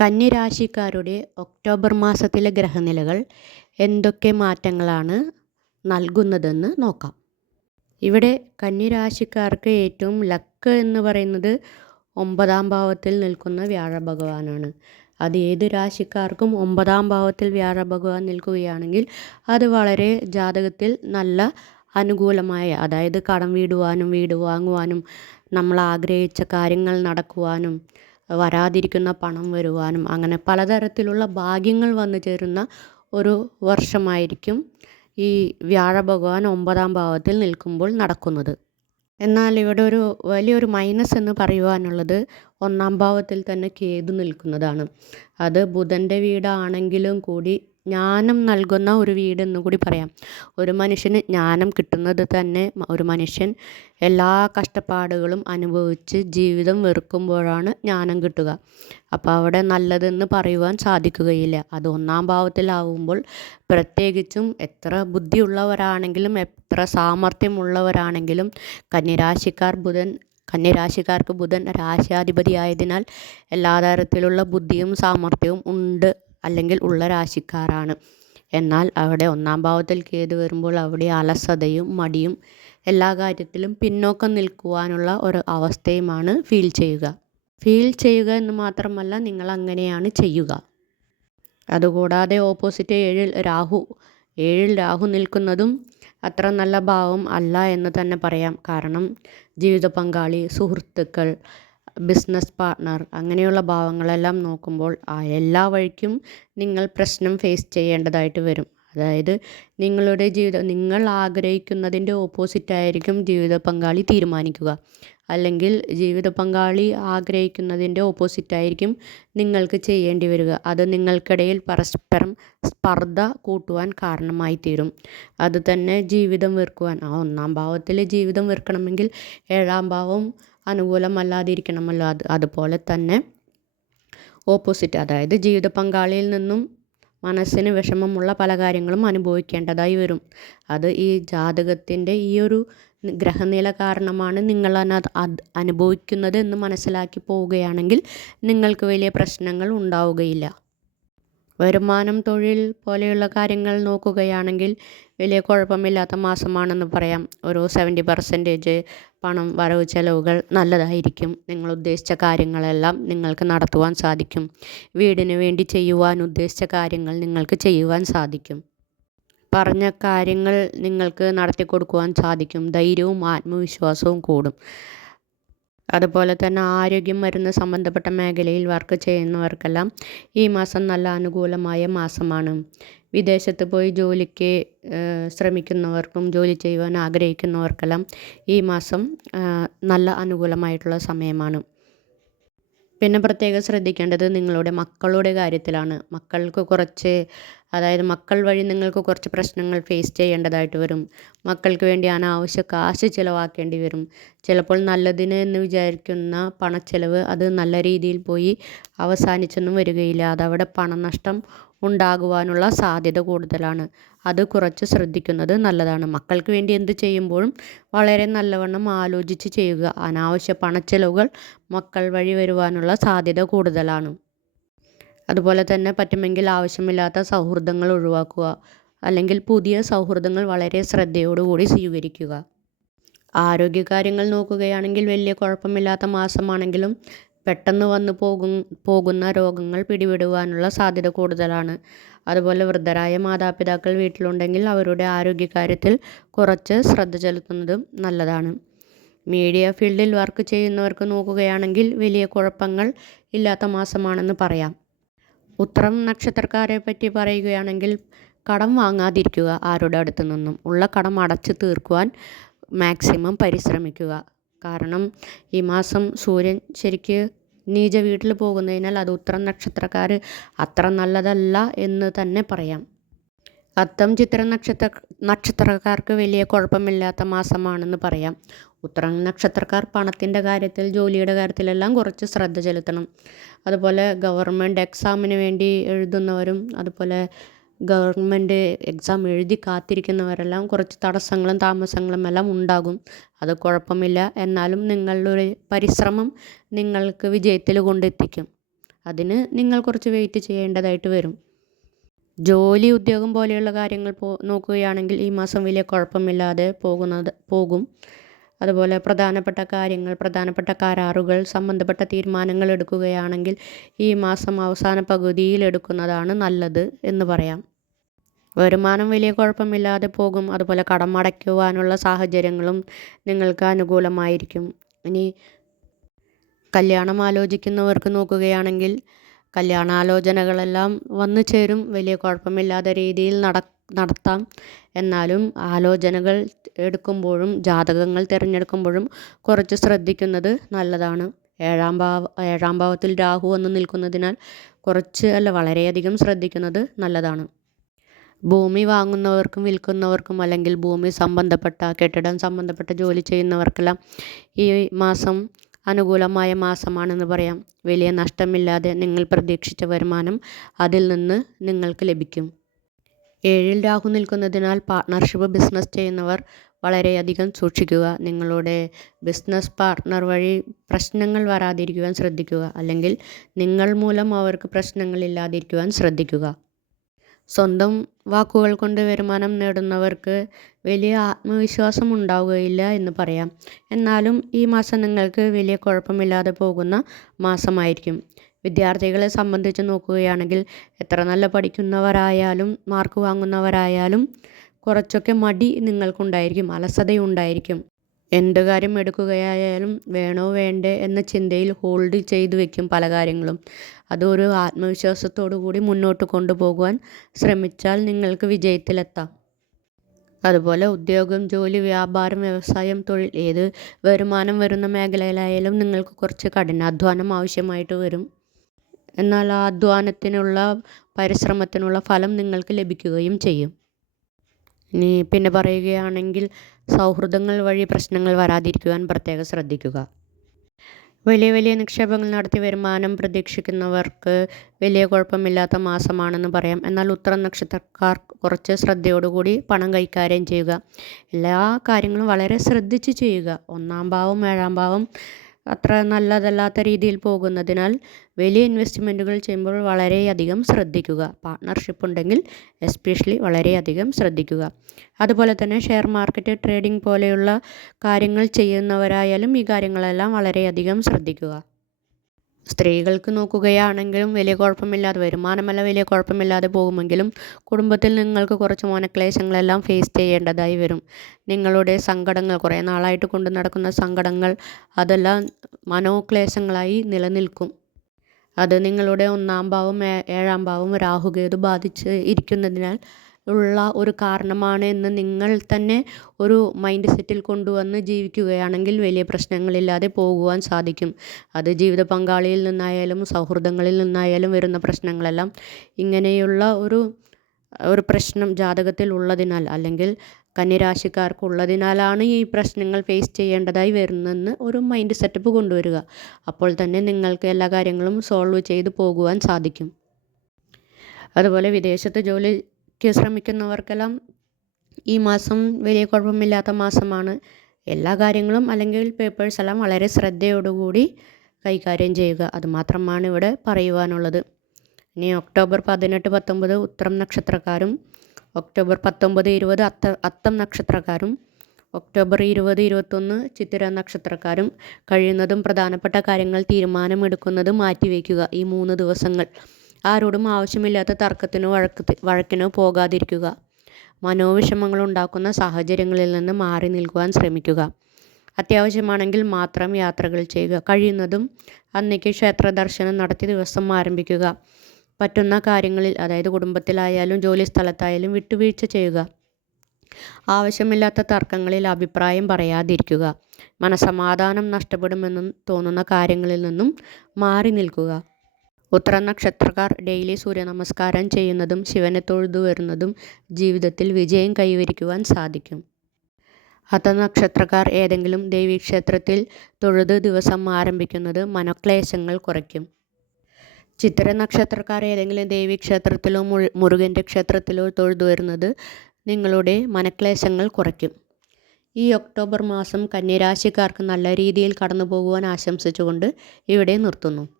കന്നിരാശിക്കാരുടെ October മാസത്തിലെ ഗ്രഹനിലകൾ എന്തൊക്കെ മാറ്റങ്ങളാണ് നൽകുന്നതെന്ന് നോക്കാം. ഇവിടെ കന്നിരാശിക്കാർക്ക് ഏറ്റവും ലക്ക് എന്ന് പറയുന്നത് ഒമ്പതാം ഭാവത്തിൽ നിൽക്കുന്ന വ്യാഴഭഗവാനാണ് അത് ഏത് രാശിക്കാർക്കും ഒമ്പതാം ഭാവത്തിൽ വ്യാഴഭഗവാൻ നിൽക്കുകയാണെങ്കിൽ അത് വളരെ ജാതകത്തിൽ നല്ല അനുകൂലമായ അതായത് കടം വീടുവാനും വീട് വാങ്ങുവാനും നമ്മൾ ആഗ്രഹിച്ച കാര്യങ്ങൾ നടക്കുവാനും വരാതിരിക്കുന്ന പണം വരുവാനും അങ്ങനെ പലതരത്തിലുള്ള ഭാഗ്യങ്ങൾ വന്നു ചേരുന്ന ഒരു വർഷമായിരിക്കും ഈ വ്യാഴ ഭഗവാൻ ഒമ്പതാം ഭാവത്തിൽ നിൽക്കുമ്പോൾ നടക്കുന്നത്. എന്നാൽ ഇവിടെ ഒരു വലിയൊരു മൈനസ് എന്ന് പറയുവാനുള്ളത് ഒന്നാം ഭാവത്തിൽ തന്നെ കേതു നിൽക്കുന്നതാണ്. അത് ബുധന്റെ വീടാണെങ്കിലും കൂടി ജ്ഞാനം നൽകുന്ന ഒരു വീട് എന്നും കൂടി പറയാം. ഒരു മനുഷ്യന് ജ്ഞാനം കിട്ടുന്നത് തന്നെ ഒരു മനുഷ്യൻ എല്ലാ കഷ്ടപ്പാടുകളും അനുഭവിച്ച് ജീവിതം വെറുക്കുമ്പോഴാണ് ജ്ഞാനം കിട്ടുക. അപ്പോൾ അവിടെ നല്ലതെന്ന് പറയുവാൻ സാധിക്കുകയില്ല. അത് ഒന്നാം ഭാവത്തിലാവുമ്പോൾ പ്രത്യേകിച്ചും എത്ര ബുദ്ധിയുള്ളവരാണെങ്കിലും എത്ര സാമർഥ്യമുള്ളവരാണെങ്കിലും കന്യരാശിക്കാർ ബുധൻ കന്യരാശിക്കാർക്ക് ബുധൻ രാശാധിപതി ആയതിനാൽ എല്ലാ തരത്തിലുള്ള ബുദ്ധിയും സാമർഥ്യവും ഉണ്ട് അല്ലെങ്കിൽ ഉള്ള രാശിക്കാരാണ്. എന്നാൽ അവിടെ ഒന്നാം ഭാവത്തിൽ കേതു വരുമ്പോൾ അവിടെ അലസതയും മടിയും എല്ലാ കാര്യത്തിലും പിന്നോക്കം നിൽക്കുവാനുള്ള ഒരു അവസ്ഥയുമാണ് ഫീൽ ചെയ്യുക. ഫീൽ ചെയ്യുക എന്ന് മാത്രമല്ല നിങ്ങൾ അങ്ങനെയാണ് ചെയ്യുക. അതുകൂടാതെ ഓപ്പോസിറ്റ് ഏഴിൽ രാഹു ഏഴിൽ രാഹു നിൽക്കുന്നതും അത്ര നല്ല ഭാവം അല്ല എന്ന് തന്നെ പറയാം. കാരണം ജീവിത പങ്കാളി സുഹൃത്തുക്കൾ ബിസിനസ് പാർട്ണർ അങ്ങനെയുള്ള ഭാവങ്ങളെല്ലാം നോക്കുമ്പോൾ ആ എല്ലാ വഴിക്കും നിങ്ങൾ പ്രശ്നം ഫേസ് ചെയ്യേണ്ടതായിട്ട് വരും. അതായത് നിങ്ങളുടെ ജീവിതം നിങ്ങൾ ആഗ്രഹിക്കുന്നതിന്റെ ഓപ്പോസിറ്റ് ആയിരിക്കും ജീവിത പങ്കാളി തീരുമാനിക്കുക. അല്ലെങ്കിൽ ജീവിത പങ്കാളി ആഗ്രഹിക്കുന്നതിന്റെ ഓപ്പോസിറ്റ് ആയിരിക്കും നിങ്ങൾക്ക് ചെയ്യേണ്ടി വരിക. അത് നിങ്ങൾക്കിടയിൽ പരസ്പരം സ്പർദ്ധ കൂട്ടുവാൻ കാരണമായി തീരും അത് തന്നെ ജീവിതം വെറുക്കുവാൻ. ആ ഒന്നാം ഭാവത്തിൽ ജീവിതം വെറുക്കണമെങ്കിൽ ഏഴാം ഭാവം അനുകൂലമല്ലാതിരിക്കണമല്ലോ. അത് അതുപോലെ തന്നെ ഓപ്പോസിറ്റ് അതായത് ജീവിത പങ്കാളിയിൽ നിന്നും മനസ്സിന് വിഷമമുള്ള പല കാര്യങ്ങളും അനുഭവിക്കേണ്ടതായി വരും. അത് ഈ ജാതകത്തിന്റെ ഈ ഒരു ഗ്രഹനില കാരണമാണ് നിങ്ങൾ അത് അനുഭവിക്കുന്നത് എന്ന് മനസ്സിലാക്കി പോവുകയാണെങ്കിൽ നിങ്ങൾക്ക് വലിയ പ്രശ്നങ്ങൾ ഉണ്ടാവുകയില്ല. വരുമാനം തൊഴിൽ പോലെയുള്ള കാര്യങ്ങൾ നോക്കുകയാണെങ്കിൽ വലിയ കുഴപ്പമില്ലാത്ത മാസമാണെന്ന് പറയാം. ഒരു സെവന്റി പെർസെന്റേജ് പണം വരവ് ചെലവുകൾ നല്ലതായിരിക്കും. നിങ്ങൾ ഉദ്ദേശിച്ച കാര്യങ്ങളെല്ലാം നിങ്ങൾക്ക് നടത്തുവാൻ സാധിക്കും. വീടിന് വേണ്ടി ചെയ്യുവാൻ ഉദ്ദേശിച്ച കാര്യങ്ങൾ നിങ്ങൾക്ക് ചെയ്യുവാൻ സാധിക്കും. പറഞ്ഞ കാര്യങ്ങൾ നിങ്ങൾക്ക് നടത്തി കൊടുക്കുവാൻ സാധിക്കും. ധൈര്യവും ആത്മവിശ്വാസവും കൂടും. അതുപോലെ തന്നെ ആരോഗ്യം മരുന്ന് സംബന്ധപ്പെട്ട മേഖലയിൽ വർക്ക് ചെയ്യുന്നവർക്കെല്ലാം ഈ മാസം നല്ല അനുകൂലമായ മാസമാണ്. വിദേശത്ത് പോയി ജോലിക്ക് ശ്രമിക്കുന്നവർക്കും ജോലി ചെയ്യുവാൻ ആഗ്രഹിക്കുന്നവർക്കെല്ലാം ഈ മാസം നല്ല അനുകൂലമായിട്ടുള്ള സമയമാണ്. പിന്നെ പ്രത്യേകം ശ്രദ്ധിക്കേണ്ടത് നിങ്ങളുടെ മക്കളുടെ കാര്യത്തിലാണ്. മക്കൾക്ക് കുറച്ച് അതായത് മക്കൾ വഴി നിങ്ങൾക്ക് കുറച്ച് പ്രശ്നങ്ങൾ ഫേസ് ചെയ്യേണ്ടതായിട്ട് വരും. മക്കൾക്ക് വേണ്ടി അനാവശ്യ കാശ് ചിലവാക്കേണ്ടി വരും. ചിലപ്പോൾ നല്ലതിന് എന്ന് വിചാരിക്കുന്ന പണച്ചെലവ് അത് നല്ല രീതിയിൽ പോയി അവസാനിച്ചൊന്നും വരികയില്ല. അതവിടെ പണനഷ്ടം ഉണ്ടാകുവാനുള്ള സാധ്യത കൂടുതലാണ്. അത് കുറച്ച് ശ്രദ്ധിക്കുന്നത് നല്ലതാണ്. മക്കൾക്ക് വേണ്ടി എന്ത് ചെയ്യുമ്പോഴും വളരെ നല്ലവണ്ണം ആലോചിച്ച് ചെയ്യുക. അനാവശ്യ പണച്ചെലവുകൾ മക്കൾ വഴി വരുവാനുള്ള സാധ്യത കൂടുതലാണ്. അതുപോലെ തന്നെ പറ്റുമെങ്കിൽ ആവശ്യമില്ലാത്ത സൗഹൃദങ്ങൾ ഒഴിവാക്കുക അല്ലെങ്കിൽ പുതിയ സൗഹൃദങ്ങൾ വളരെ ശ്രദ്ധയോടുകൂടി സ്വീകരിക്കുക. ആരോഗ്യകാര്യങ്ങൾ നോക്കുകയാണെങ്കിൽ വലിയ കുഴപ്പമില്ലാത്ത മാസമാണെങ്കിലും പെട്ടെന്ന് വന്നു പോകും പോകുന്ന രോഗങ്ങൾ പിടിപെടുവാനുള്ള സാധ്യത കൂടുതലാണ്. അതുപോലെ വൃദ്ധരായ മാതാപിതാക്കൾ വീട്ടിലുണ്ടെങ്കിൽ അവരുടെ ആരോഗ്യകാര്യത്തിൽ കുറച്ച് ശ്രദ്ധ ചെലുത്തുന്നതും നല്ലതാണ്. മീഡിയ ഫീൽഡിൽ വർക്ക് ചെയ്യുന്നവർക്ക് നോക്കുകയാണെങ്കിൽ വലിയ കുഴപ്പങ്ങൾ ഇല്ലാത്ത മാസമാണെന്ന് പറയാം. ഉത്രം നക്ഷത്രക്കാരെ പറ്റി പറയുകയാണെങ്കിൽ കടം വാങ്ങാതിരിക്കുക ആരുടെ അടുത്തു നിന്നും. ഉള്ള കടം അടച്ചു തീർക്കുവാൻ മാക്സിമം പരിശ്രമിക്കുക. കാരണം ഈ മാസം സൂര്യൻ ശരിക്ക് നീച വീട്ടിൽ പോകുന്നതിനാൽ അത് ഉത്തരം നക്ഷത്രക്കാർ അത്ര നല്ലതല്ല എന്ന് തന്നെ പറയാം. അത്തം ചിത്ര നക്ഷത്ര നക്ഷത്രക്കാർക്ക് വലിയ കുഴപ്പമില്ലാത്ത മാസമാണെന്ന് പറയാം. ഉത്തരം നക്ഷത്രക്കാർ പണത്തിന്റെ കാര്യത്തിൽ ജോലിയുടെ കാര്യത്തിലെല്ലാം കുറച്ച് ശ്രദ്ധ ചെലുത്തണം. അതുപോലെ ഗവൺമെന്റ് എക്സാമിന് വേണ്ടി എഴുതുന്നവരും അതുപോലെ ഗവൺമെന്റ് എക്സാം എഴുതി കാത്തിരിക്കുന്നവരെല്ലാം കുറച്ച് തടസ്സങ്ങളും താമസങ്ങളും എല്ലാം ഉണ്ടാകും. അത് കുഴപ്പമില്ല. എന്നാലും നിങ്ങളുടെ പരിശ്രമം നിങ്ങൾക്ക് വിജയത്തിൽ കൊണ്ടെത്തിക്കും. അതിന് നിങ്ങൾ കുറച്ച് വെയിറ്റ് ചെയ്യേണ്ടതായിട്ട് വരും. ജോലി ഉദ്യോഗം പോലെയുള്ള കാര്യങ്ങൾ പോ നോക്കുകയാണെങ്കിൽ ഈ മാസം വലിയ കുഴപ്പമില്ലാതെ പോകുന്നത് പോകും. അതുപോലെ പ്രധാനപ്പെട്ട കാര്യങ്ങൾ പ്രധാനപ്പെട്ട കരാറുകൾ സംബന്ധപ്പെട്ട തീരുമാനങ്ങൾ എടുക്കുകയാണെങ്കിൽ ഈ മാസം അവസാന പകുതിയിൽ എടുക്കുന്നതാണ് നല്ലത് എന്ന് പറയാം. വരുമാനം വലിയ കുഴപ്പമില്ലാതെ പോകും. അതുപോലെ കടം അടയ്ക്കുവാനുള്ള സാഹചര്യങ്ങളും നിങ്ങൾക്ക് അനുകൂലമായിരിക്കും. ഇനി കല്യാണം ആലോചിക്കുന്നവർക്ക് നോക്കുകയാണെങ്കിൽ കല്യാണാലോചനകളെല്ലാം വന്നു ചേരും. വലിയ കുഴപ്പമില്ലാത്ത രീതിയിൽ നട നടത്താം. എന്നാലും ആലോചനകൾ എടുക്കുമ്പോഴും ജാതകങ്ങൾ തിരഞ്ഞെടുക്കുമ്പോഴും കുറച്ച് ശ്രദ്ധിക്കുന്നത് നല്ലതാണ്. ഏഴാം ഭാവ ഏഴാം ഭാവത്തിൽ രാഹു വന്ന് നിൽക്കുന്നതിനാൽ കുറച്ച് അല്ല വളരെയധികം ശ്രദ്ധിക്കുന്നത് നല്ലതാണ്. ഭൂമി വാങ്ങുന്നവർക്കും വിൽക്കുന്നവർക്കും അല്ലെങ്കിൽ ഭൂമി സംബന്ധപ്പെട്ട കെട്ടിടം സംബന്ധപ്പെട്ട ജോലി ചെയ്യുന്നവർക്കെല്ലാം ഈ മാസം അനുകൂലമായ മാസമാണെന്ന് പറയാം. വലിയ നഷ്ടമില്ലാതെ നിങ്ങൾ പ്രതീക്ഷിച്ച വരുമാനം അതിൽ നിന്ന് നിങ്ങൾക്ക് ലഭിക്കും. ഏഴിൽ രാഹു നിൽക്കുന്നതിനാൽ പാർട്ട്ണർഷിപ്പ് ബിസിനസ് ചെയ്യുന്നവർ വളരെയധികം സൂക്ഷിക്കുക. നിങ്ങളുടെ ബിസിനസ് പാർട്ട്ണർ വഴി പ്രശ്നങ്ങൾ വരാതിരിക്കുവാൻ ശ്രദ്ധിക്കുക. അല്ലെങ്കിൽ നിങ്ങൾ മൂലം അവർക്ക് പ്രശ്നങ്ങളില്ലാതിരിക്കുവാൻ ശ്രദ്ധിക്കുക. സ്വന്തം വാക്കുകൾ കൊണ്ട് വരുമാനം നേടുന്നവർക്ക് വലിയ ആത്മവിശ്വാസം ഉണ്ടാവുകയില്ല എന്ന് പറയാം. എന്നാലും ഈ മാസം നിങ്ങൾക്ക് വലിയ കുഴപ്പമില്ലാതെ പോകുന്ന മാസമായിരിക്കും. വിദ്യാർത്ഥികളെ സംബന്ധിച്ച് നോക്കുകയാണെങ്കിൽ എത്ര നല്ല പഠിക്കുന്നവരായാലും മാർക്ക് വാങ്ങുന്നവരായാലും കുറച്ചൊക്കെ മടി നിങ്ങൾക്കുണ്ടായിരിക്കും അലസതയുണ്ടായിരിക്കും. എന്ത് കാര്യം എടുക്കുകയായാലും വേണോ വേണ്ടേ എന്ന ചിന്തയിൽ ഹോൾഡ് ചെയ്തു വെക്കും പല കാര്യങ്ങളും. അതൊരു ആത്മവിശ്വാസത്തോടു കൂടി മുന്നോട്ട് കൊണ്ടുപോകുവാൻ ശ്രമിച്ചാൽ നിങ്ങൾക്ക് വിജയത്തിലെത്താം. അതുപോലെ ഉദ്യോഗം ജോലി വ്യാപാരം വ്യവസായം തൊഴിൽ ഏത് വരുമാനം വരുന്ന മേഖലയിലായാലും നിങ്ങൾക്ക് കുറച്ച് കഠിനാധ്വാനം ആവശ്യമായിട്ട് വരും. എന്നാൽ ആ അധ്വാനത്തിനുള്ള പരിശ്രമത്തിനുള്ള ഫലം നിങ്ങൾക്ക് ലഭിക്കുകയും ചെയ്യും. ഇനി പിന്നെ പറയുകയാണെങ്കിൽ സൗഹൃദങ്ങൾ വഴി പ്രശ്നങ്ങൾ വരാതിരിക്കുവാൻ പ്രത്യേകം ശ്രദ്ധിക്കുക. വലിയ വലിയ നിക്ഷേപങ്ങൾ നടത്തി വരുമാനം പ്രതീക്ഷിക്കുന്നവർക്ക് വലിയ കുഴപ്പമില്ലാത്ത മാസമാണെന്ന് പറയാം. എന്നാൽ ഉത്തര നക്ഷത്രക്കാർ കുറച്ച് ശ്രദ്ധയോടുകൂടി പണം കൈകാര്യം ചെയ്യുക. എല്ലാ കാര്യങ്ങളും വളരെ ശ്രദ്ധിച്ച് ചെയ്യുക. ഒന്നാം ഭാവം ഏഴാം ഭാവം അത്ര നല്ലതല്ലാത്ത രീതിയിൽ പോകുന്നതിനാൽ വലിയ ഇൻവെസ്റ്റ്മെന്റുകൾ ചെയ്യുമ്പോൾ വളരെയധികം ശ്രദ്ധിക്കുക. പാർട്ണർഷിപ്പ് ഉണ്ടെങ്കിൽ എസ്പെഷ്യലി വളരെയധികം ശ്രദ്ധിക്കുക. അതുപോലെ തന്നെ ഷെയർ മാർക്കറ്റ് ട്രേഡിംഗ് പോലെയുള്ള കാര്യങ്ങൾ ചെയ്യുന്നവരായാലും ഈ കാര്യങ്ങളെല്ലാം വളരെയധികം ശ്രദ്ധിക്കുക. സ്ത്രീകൾക്ക് നോക്കുകയാണെങ്കിലും വലിയ കുഴപ്പമില്ലാതെ വരുമാനമല്ല വലിയ കുഴപ്പമില്ലാതെ പോകുമെങ്കിലും കുടുംബത്തിൽ നിങ്ങൾക്ക് കുറച്ച് മോനക്ലേശങ്ങളെല്ലാം ഫേസ് ചെയ്യേണ്ടതായി വരും. നിങ്ങളുടെ സങ്കടങ്ങൾ കുറേ നാളായിട്ട് കൊണ്ടു നടക്കുന്ന സങ്കടങ്ങൾ അതെല്ലാം മനോക്ലേശങ്ങളായി നിലനിൽക്കും. അത് നിങ്ങളുടെ ഒന്നാം ഭാവം ഏഴാം ഭാവം രാഹുകേതു ബാധിച്ച് ഇരിക്കുന്നതിനാൽ ഉള്ള ഒരു കാരണമാണ് എന്ന് നിങ്ങൾ തന്നെ ഒരു മൈൻഡ് സെറ്റിൽ കൊണ്ടുവന്ന് ജീവിക്കുകയാണെങ്കിൽ വലിയ പ്രശ്നങ്ങളില്ലാതെ പോകുവാൻ സാധിക്കും. അത് ജീവിത പങ്കാളിയിൽ നിന്നായാലും സൗഹൃദങ്ങളിൽ നിന്നായാലും വരുന്ന പ്രശ്നങ്ങളെല്ലാം ഇങ്ങനെയുള്ള ഒരു ഒരു പ്രശ്നം ജാതകത്തിൽ ഉള്ളതിനാൽ അല്ലെങ്കിൽ കന്യരാശിക്കാർക്കുള്ളതിനാലാണ് ഈ പ്രശ്നങ്ങൾ ഫേസ് ചെയ്യേണ്ടതായി വരുന്നതെന്ന് ഒരു മൈൻഡ് സെറ്റപ്പ് കൊണ്ടുവരിക. അപ്പോൾ തന്നെ നിങ്ങൾക്ക് എല്ലാ കാര്യങ്ങളും സോൾവ് ചെയ്ത് പോകുവാൻ സാധിക്കും. അതുപോലെ വിദേശത്ത് ജോലി ക്ക് ശ്രമിക്കുന്നവർക്കെല്ലാം ഈ മാസം വലിയ കുഴപ്പമില്ലാത്ത മാസമാണ്. എല്ലാ കാര്യങ്ങളും അല്ലെങ്കിൽ പേപ്പേഴ്സ് എല്ലാം വളരെ ശ്രദ്ധയോടുകൂടി കൈകാര്യം ചെയ്യുക. അതുമാത്രമാണ് ഇവിടെ പറയുവാനുള്ളത്. ഇനി ഒക്ടോബർ പതിനെട്ട് പത്തൊമ്പത് ഉത്രം നക്ഷത്രക്കാരും ഒക്ടോബർ പത്തൊമ്പത് ഇരുപത് അത്ത അത്തം നക്ഷത്രക്കാരും ഒക്ടോബർ ഇരുപത് ഇരുപത്തൊന്ന് ചിത്തിര നക്ഷത്രക്കാരും കഴിയുന്നതും പ്രധാനപ്പെട്ട കാര്യങ്ങൾ തീരുമാനമെടുക്കുന്നത് മാറ്റിവെക്കുക ഈ മൂന്ന് ദിവസങ്ങൾ. ആരോടും ആവശ്യമില്ലാത്ത തർക്കത്തിനോ വഴക്ക് വഴക്കിനോ പോകാതിരിക്കുക. മനോവിഷമങ്ങൾ ഉണ്ടാക്കുന്ന സാഹചര്യങ്ങളിൽ നിന്ന് മാറി നിൽക്കുവാൻ ശ്രമിക്കുക. അത്യാവശ്യമാണെങ്കിൽ മാത്രം യാത്രകൾ ചെയ്യുക. കഴിയുന്നതും അന്നേക്ക് ക്ഷേത്ര ദർശനം നടത്തി ദിവസം ആരംഭിക്കുക. പറ്റുന്ന കാര്യങ്ങളിൽ അതായത് കുടുംബത്തിലായാലും ജോലി സ്ഥലത്തായാലും വിട്ടുവീഴ്ച ചെയ്യുക. ആവശ്യമില്ലാത്ത തർക്കങ്ങളിൽ അഭിപ്രായം പറയാതിരിക്കുക. മനസമാധാനം നഷ്ടപ്പെടുമെന്നും തോന്നുന്ന കാര്യങ്ങളിൽ നിന്നും മാറി നിൽക്കുക. ഉത്തര നക്ഷത്രക്കാർ ഡെയിലി സൂര്യ നമസ്കാരം ചെയ്യുന്നതും ശിവനെ തൊഴുതു വരുന്നതും ജീവിതത്തിൽ വിജയം കൈവരിക്കുവാൻ സാധിക്കും. അത്ത നക്ഷത്രക്കാർ ഏതെങ്കിലും ദേവീക്ഷേത്രത്തിൽ തൊഴുത് ദിവസം ആരംഭിക്കുന്നത് മനക്ലേശങ്ങൾ കുറയ്ക്കും. ചിത്ര നക്ഷത്രക്കാർ ഏതെങ്കിലും ദേവീക്ഷേത്രത്തിലോ മുരുകന്റെ ക്ഷേത്രത്തിലോ തൊഴുതു വരുന്നത് നിങ്ങളുടെ മനക്ലേശങ്ങൾ കുറയ്ക്കും. ഈ ഒക്ടോബർ മാസം കന്യരാശിക്കാർക്ക് നല്ല രീതിയിൽ കടന്നു പോകുവാൻ ആശംസിച്ചുകൊണ്ട് ഇവിടെ നിർത്തുന്നു.